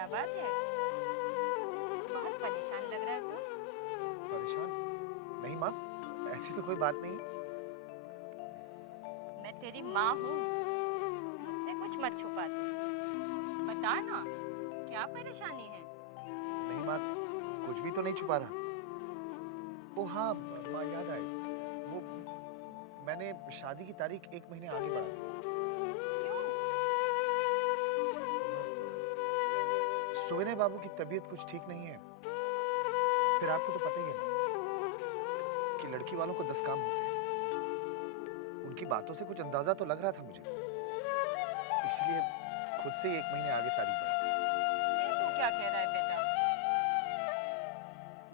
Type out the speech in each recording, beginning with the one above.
क्या बात है? बहुत परेशान लग रहा है तू। परेशान? नहीं माँ, ऐसी तो कोई बात नहीं। मैं तेरी माँ हूँ, मुझसे कुछ मत छुपा तू। बता ना, क्या परेशानी है? नहीं माँ, कुछ भी तो नहीं छुपा रहा। ओ हाँ माँ, याद आए, वो मैंने शादी की तारीख 1 महीने आगे बढ़ा दी। क्यों? सोविनय बाबू की तबीयत कुछ ठीक नहीं है। फिर आपको तो पता ही है माँ कि लड़की वालों को 10 काम होते हैं। उनकी बातों से कुछ अंदाजा तो लग रहा था मुझे, इसलिए खुद से ही 1 महीने आगे तारीख बढ़ा दी। ये तू क्या कह रहा है बेटा?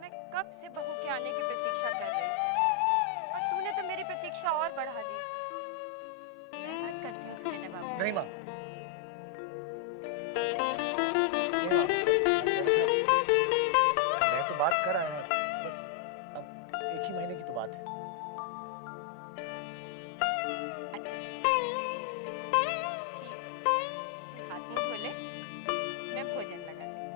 मैं कब से बहू के आने की प्रतीक्षा कर रही थी और तूने तो मेरी प्रतीक्षा और बढ़ा दी। मैं बात करती हूँ सोविनय बाबू। नहीं माँ, मैं तो बात कर आया, बस अब 1 ही महीने की तो बात है। अच्छा, ठीक। तू हाथ मुंह धो ले, मैं भोजन लगा देती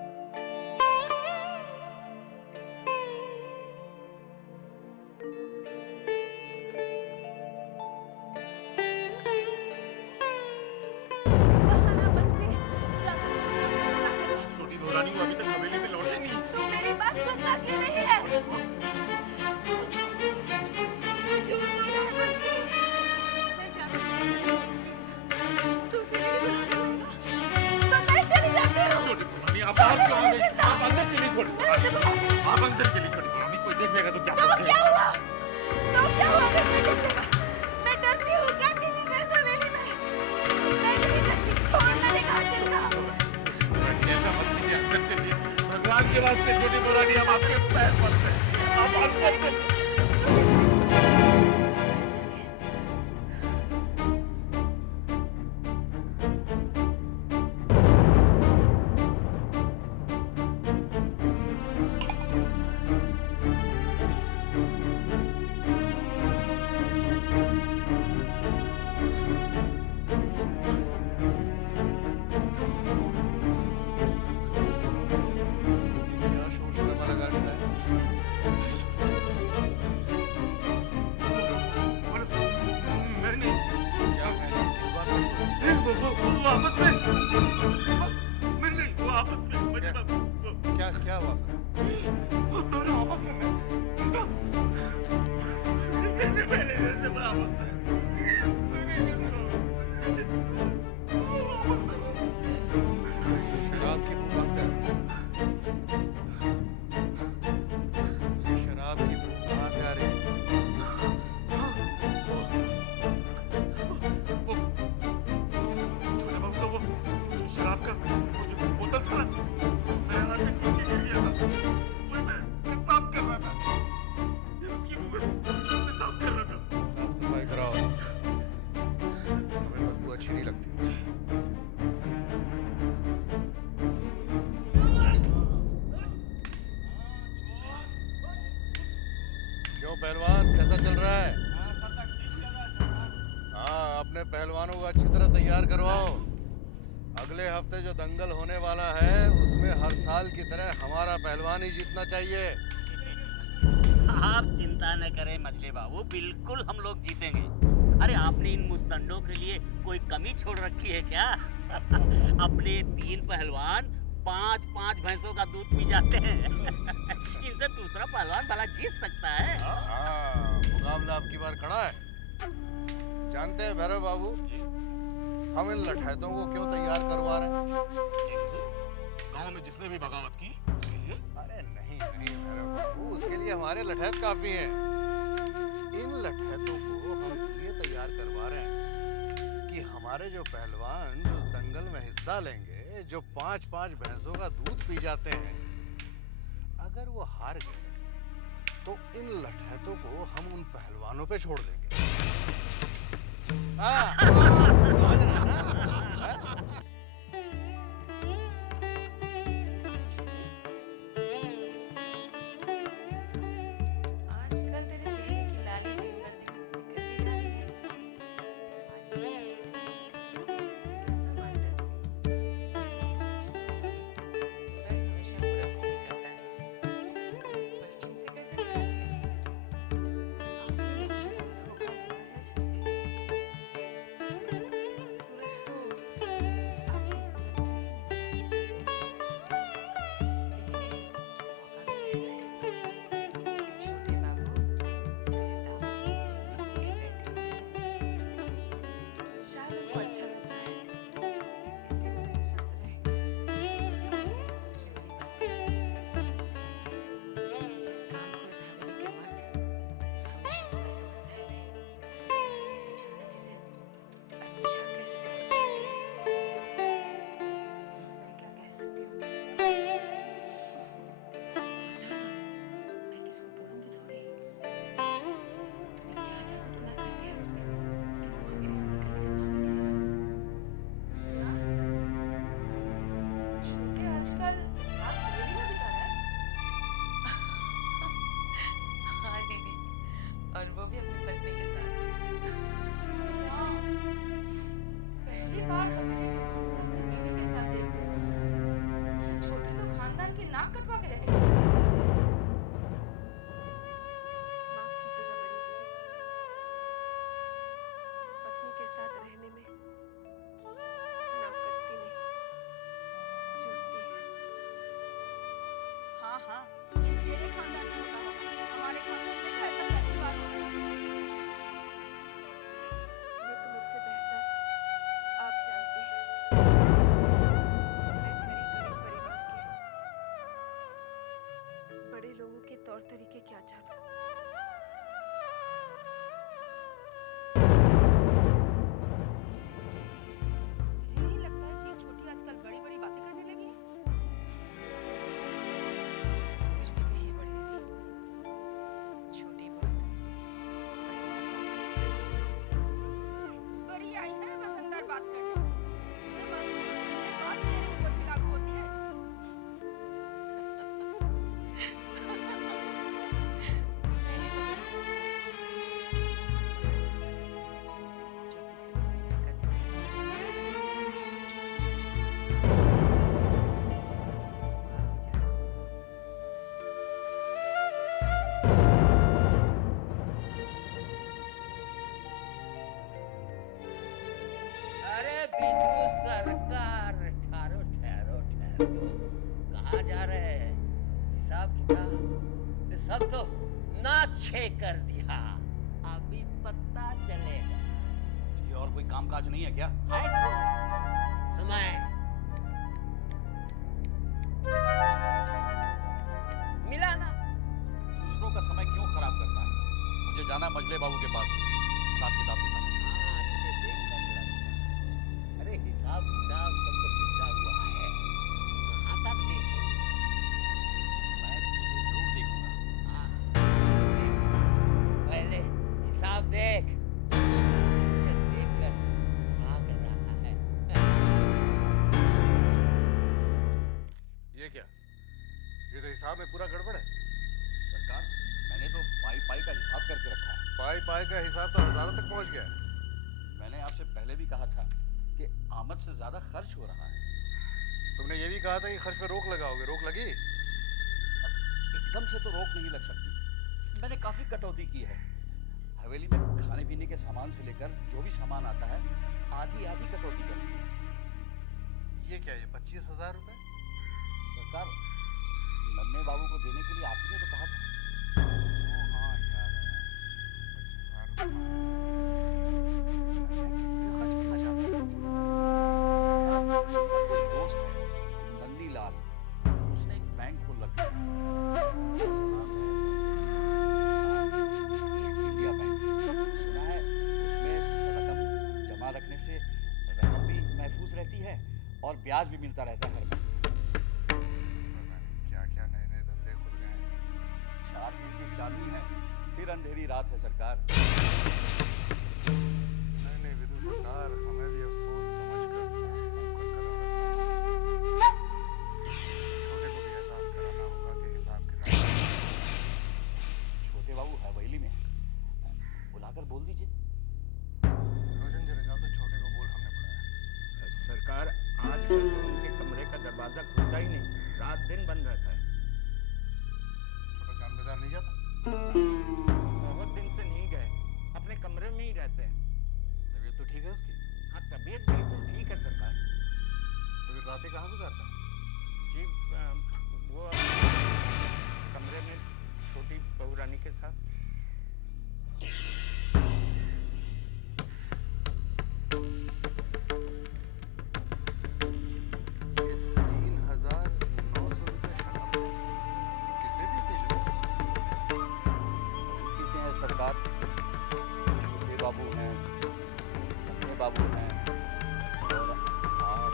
छोटी देवरानी वो अभी तक हवेली में लौटे नहीं। तू मेरी बात सुनता क्यों नहीं है? तू झूठ बोल रहा है बंसी। मैं ज्यादा नशे में हूँ इसलिए। तू उसे नहीं बुलाने आएगा तो मैं चली जाती हूँ। छोटी देवरानी आप बाहर क्यों आ गई? आप अंदर चली छोटी मैं उसे देवरानी। बुलाऊंगी। आप अंदर चली छोटी देवरानी, कोई देख लेगा तो क्या तो करोगे? क्या हुआ? तो क्या हुआ अगर कोई देख लेगा? मैं डरती हूँ क्या किसी से इस हवेली में? मैं नहीं डरती, छोड़ मेरे हाथ जिंदा। ऐसा मत कीजिए, अंदर चलिए। भगवान के वास्ते छोटी देवरानी हम आपके पैर पड़ते हैं। आप अंदर चलिए। क्या शोर शराबा लगा रखा है? मैं नहीं। क्या मैंने किस बात का शोर? वो आपस में। मैं नहीं, वो आपस में। क्या हुआ? वो दोनों आपस में। मेरे जैसे आपस में। शराब की बू कहाँ से आ रही है? शराब की बू कहाँ से आ रही है? छोटा बाबू का वो जो शराब का वो जो बोतल था ना, मेरे हाथ से टूट के गिर गया था। वो मैं साफ कर रहा था। ये उसकी मुंह मैं साफ कर रहा था। साफ सफाई कराओ, हमें बदबू अच्छी नहीं लगती। क्यों पहलवान, कैसा चल रहा है? हाँ, अपने पहलवानों को अच्छी तरह तैयार करवाओ। अगले हफ्ते जो दंगल होने वाला है उसमें हर साल की तरह हमारा पहलवान ही जीतना चाहिए। आप चिंता न करें मछली बाबू, बिल्कुल हम लोग जीतेंगे। अरे आपने इन मुस्तंडों के लिए कोई कमी छोड़ रखी है क्या? अपने 3 पहलवान 5-5 भैंसों का दूध पी जाते हैं। इनसे दूसरा पहलवान भला जीत सकता है? हाँ, मुकाबला अब की बार खड़ा है। जानते हैं भैरव बाबू, हम इन लठैतों को क्यों तैयार करवा रहे हैं? गांव में जिसने भी बगावत की उसके लिए। अरे नहीं नहीं भैरव बाबू, उसके लिए हमारे लठैत काफी हैं। इन लठैतों को हम इसलिए तैयार करवा रहे हैं कि हमारे जो पहलवान जो इस दंगल में हिस्सा लेंगे, जो 5-5 भैंसों का दूध पी जाते हैं, अगर वो हार गए तो इन लठैतों को हम उन पहलवानों पे छोड़ देंगे। हाँ, समझ रहे हैं ना? हाँ? आजकल तेरे चेहरे की लाली दिन ब दिन निकलती जा रही है। आज ही क्या देखा? कैसा मास्टर? खानदान की नाक कटवा के रहेगी। माफ कीजिएगा बड़ी दीदी, पत्नी के साथ रहने में नाक कटती नहीं, जुड़ती है। हाँ हाँ, ये मेरे खानदान में होता होगा, हमारे खानदान में तो ऐसा पहली बार हो रहा है। ये तो मुझसे बेहतर आप जानती हैं। मैं ठहरी गरीब परिवार के बड़े लोगों के तौर तरीके क्या जानूं? मुझे नहीं लगता है कि ये छोटी आजकल बड़ी बड़ी बातें करने लगी है। कुछ भी कहिए बड़ी दीदी, छोटी बात बड़ी आई है वजनदार बात करने। ये बात मेरे ऊपर भी लागू होती है। जो किसी बहू ने नहीं कर दिखाई, वो आ भी जाती है। अरे बिजू सरकार, ठहरो ठहरो ठहरो, कहाँ जा रहे हैं? हिसाब किताब सब तो नाछे कर दिया, अभी पता चलेगा। तुझे और कोई काम काज नहीं है क्या? है तो समय मिला ना। दूसरों का समय क्यों खराब करता है? मुझे जाना है मजले बाबू के पास, हिसाब किताब दिखाने। हाँ, तुझे देखकर लगता है। अरे हिसाब किताब सब तो बिगड़ा हुआ है, कहाँ तक देखेंगे? मैं तुझे जरूर देखूंगा। हाँ, देख, पहले हिसाब देख, मुझे देखकर भाग रहा है। ये क्या? ये तो हिसाब में पूरा गड़बड़ है। सरकार, मैंने तो पाई पाई का हिसाब करके रखा है। पाई पाई का हिसाब तो हजारों तक पहुंच गया है। मैंने आपसे पहले भी कहा था कि आमद से ज्यादा खर्च हो रहा है। तुमने ये भी कहा था कि खर्च पे रोक लगाओगे, रोक लगी? अब एकदम से तो रोक नहीं लग सकती। मैंने काफी कटौती की है। हवेली में खाने पीने के सामान से लेकर जो भी सामान आता है, आधी आधी कटौती कर दी है। ये क्या, ये 25,000 रुपए? सरकार, नन्हे बाबू को देने के लिए आपने तो कहा था। ओ हाँ, याद आया। 25,000 रुपए किस पे खर्च करना चाहता है? कोई दोस्त है, नन्नी लाल, उसने एक बैंक खोल रखा है। उसका नाम है ईस्ट इंडिया बैंक। सुना है उसमें रकम जमा रखने से रकम भी महफूज रहती है और ब्याज भी मिलता रहता है हर महीने। पता नहीं क्या क्या नए नए धंधे खुल गए हैं। 4 दिन की चांदनी है, फिर अंधेरी रात है सरकार। नहीं नहीं विदु सरकार, हमें भी अब सोच समझ कर कदम रखना होगा। छोटे को भी एहसास कराना होगा कि हिसाब किताब। छोटे बाबू हवेली में है, बुलाकर बोल दीजिए। रोजन जरा जा तो छोटे को बोल, हमने बुलाया। सरकार, आजकल तो उनके कमरे का दरवाजा खुलता ही नहीं, रात दिन बंद रहता है। छोटा जान बाजार नहीं जाता? बहुत दिन से नहीं गए, अपने कमरे में ही रहते हैं। तबीयत तो ठीक है उसकी? हाँ, तबीयत बिल्कुल ठीक है सरकार। तो फिर रातें कहाँ गुजारता? जी, वो अपने कमरे में छोटी बहू रानी के साथ। ये 3,900 रुपए शराब, किसने भी इतनी शराब? सभी पीते हैं सरकार। छोटे बाबू हैं, नन्हे बाबू हैं, और आप।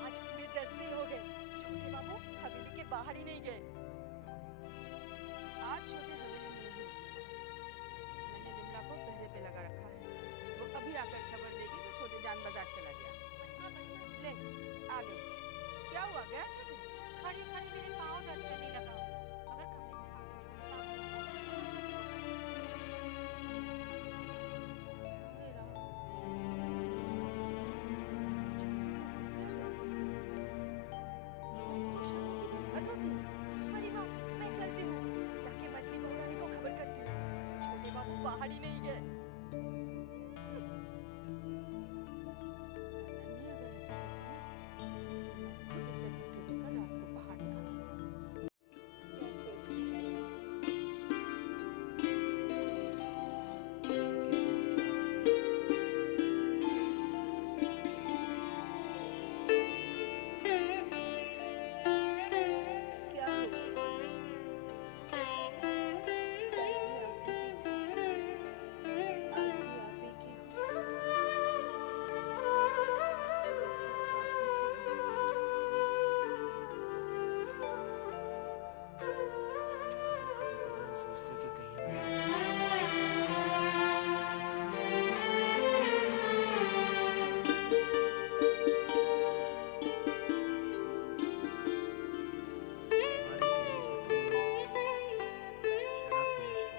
आज पूरे 10 दिन हो गए, छोटे बाबू हवेली के बाहर ही नहीं गए। आज छोटे हवेली में नहीं, जान बाजार चला गया। ले आ गई। क्या हुआ, गया छोटे? खड़ी खड़ी मेरे पाँव दर्द करने लगा। अगर कमरे से बाहर छोटे हे राम। बड़ी माँ, मैं चलती हूँ। जाके मछली बहुरानी को खबर करती हूँ। वो छोटे बाबू बाहर ही नहीं गए। नन्ही अगर ऐसा करती ना, खुद उसे धक्के देकर रात को बाहर निकाल देती। क्या सोचती है? क्या हो गया? कल भी आप ही की थी, आज भी आप ही की हूँ। हमेशा आप ही की रहूंगी। कभी-कभी हम सोचते कि कहीं हमने और आपके कहने पर छोड़ नहीं सकती। शराब की? मैं तो आपके कहने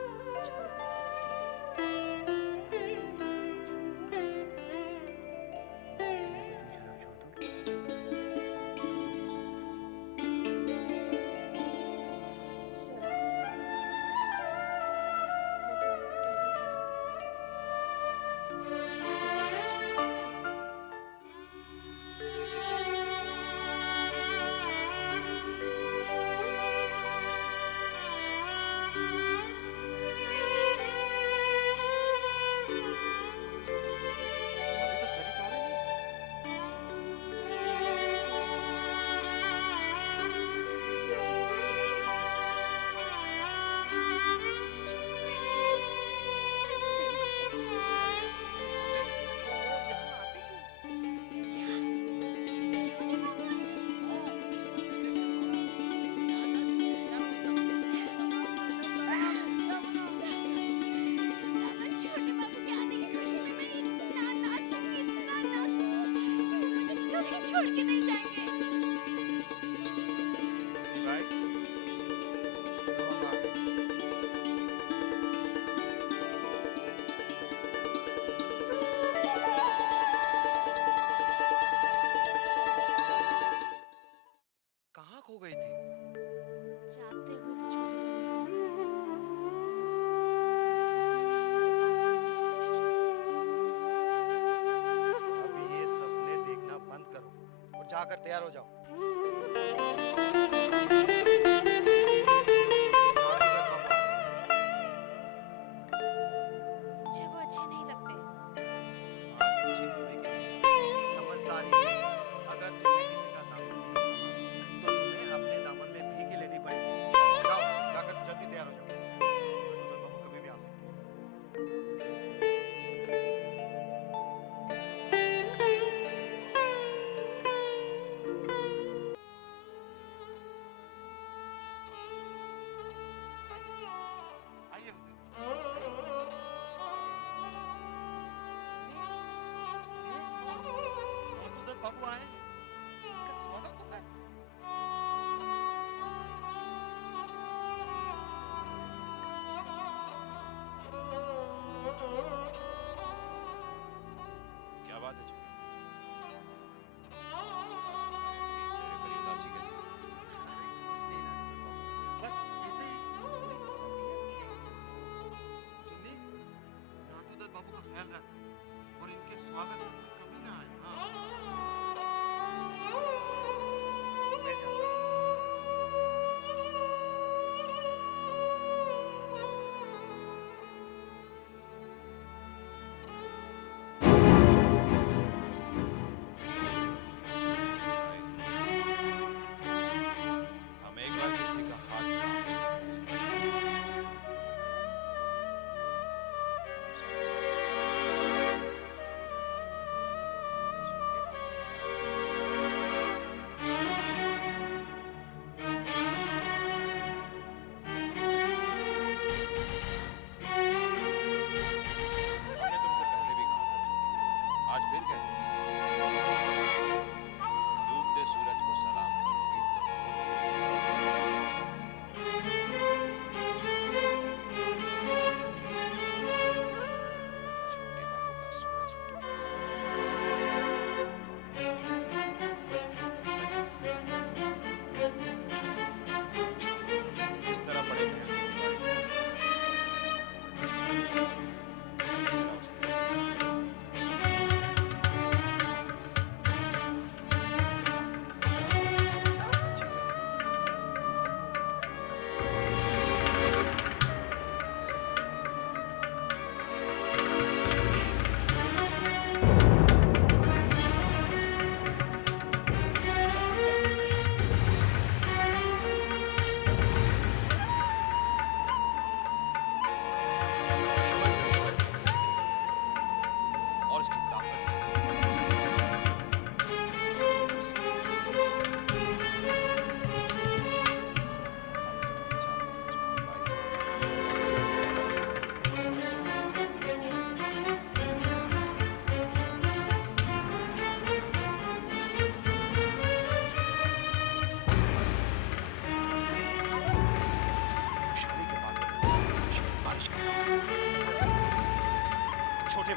पर नहीं छोड़ सकती। अभी तक satisfied नहीं। छोटे बाबू के आने की खुशी में मैं इतना नाचूंगी, इतना नाचूंगी कि वो मुझे कभी छोड़ के नहीं जाएंगे। भाई, लो हम आ गए। कहाँ खो गई थी? जागते हुए तो छोटे बाबू के साथ रह नहीं सकती। सपने में उनके पास रहने की कोशिश की। अब ये सपने देखना बंद करो और जाकर तैयार हो जाओ। मुझे वो अच्छे नहीं लगते। आप अच्छी होने के लिए समझदारी है। अगर तुमने किसी का दामन नहीं थामा, तो तुम्हें अपने दामन में भीख ही लेनी पड़ेगी। जाओ, जाकर जल्दी तैयार हो जाओ। तो बाबू कभी भी आ सकते हैं। आइए वजीर। मधुदत्त बाबू आए हैं। इनका स्वागत तो कर। क्या बात है छोटे? आज तुम्हारे ऐसे चेहरे पर ये उदासी कैसी? कुछ नहीं नाटू बाबू, बस ऐसे ही थोड़ी तबीयत ठीक नहीं है। चुन्नी, नाटू दत्त बाबू का ख्याल रख और इनके स्वागत में कोई कमी ना आए। हाँ। मैं जाता हूँ। हम एक बार किसी का हाथ थामने की कोशिश करेंगे। उसके साथ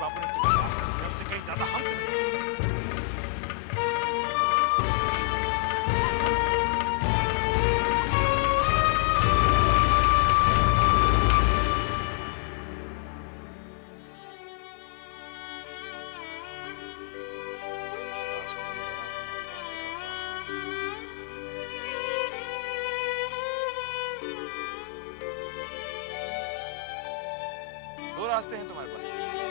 बाबू ने तुम्हें रास्ता दिया उससे कहीं ज्यादा हम तुम्हें देंगे। दो रास्ते हैं तुम्हारे पास।